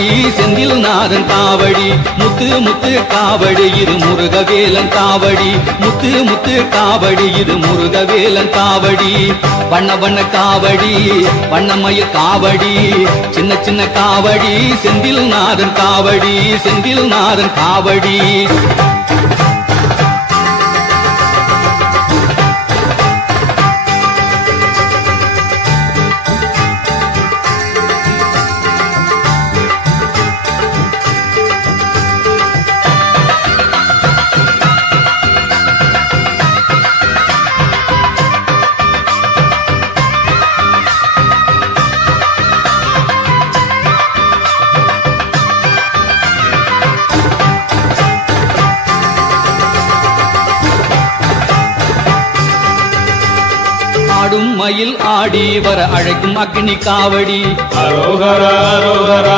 காவடி செந்தில் நாதன் காவடி முத்து முத்து காவடி இது முருகவேலன் காவடி முத்து முத்து காவடி இது முருகவேலன் காவடி வண்ண வண்ண காவடி வண்ணமயில் காவடி சின்ன சின்ன காவடி செந்தில் நாதன் காவடி செந்தில் நாதன் காவடி ஆடும் மயில் ஆடி வர அழைக்கும் அக்னி காவடி அரோகரா அரோகரா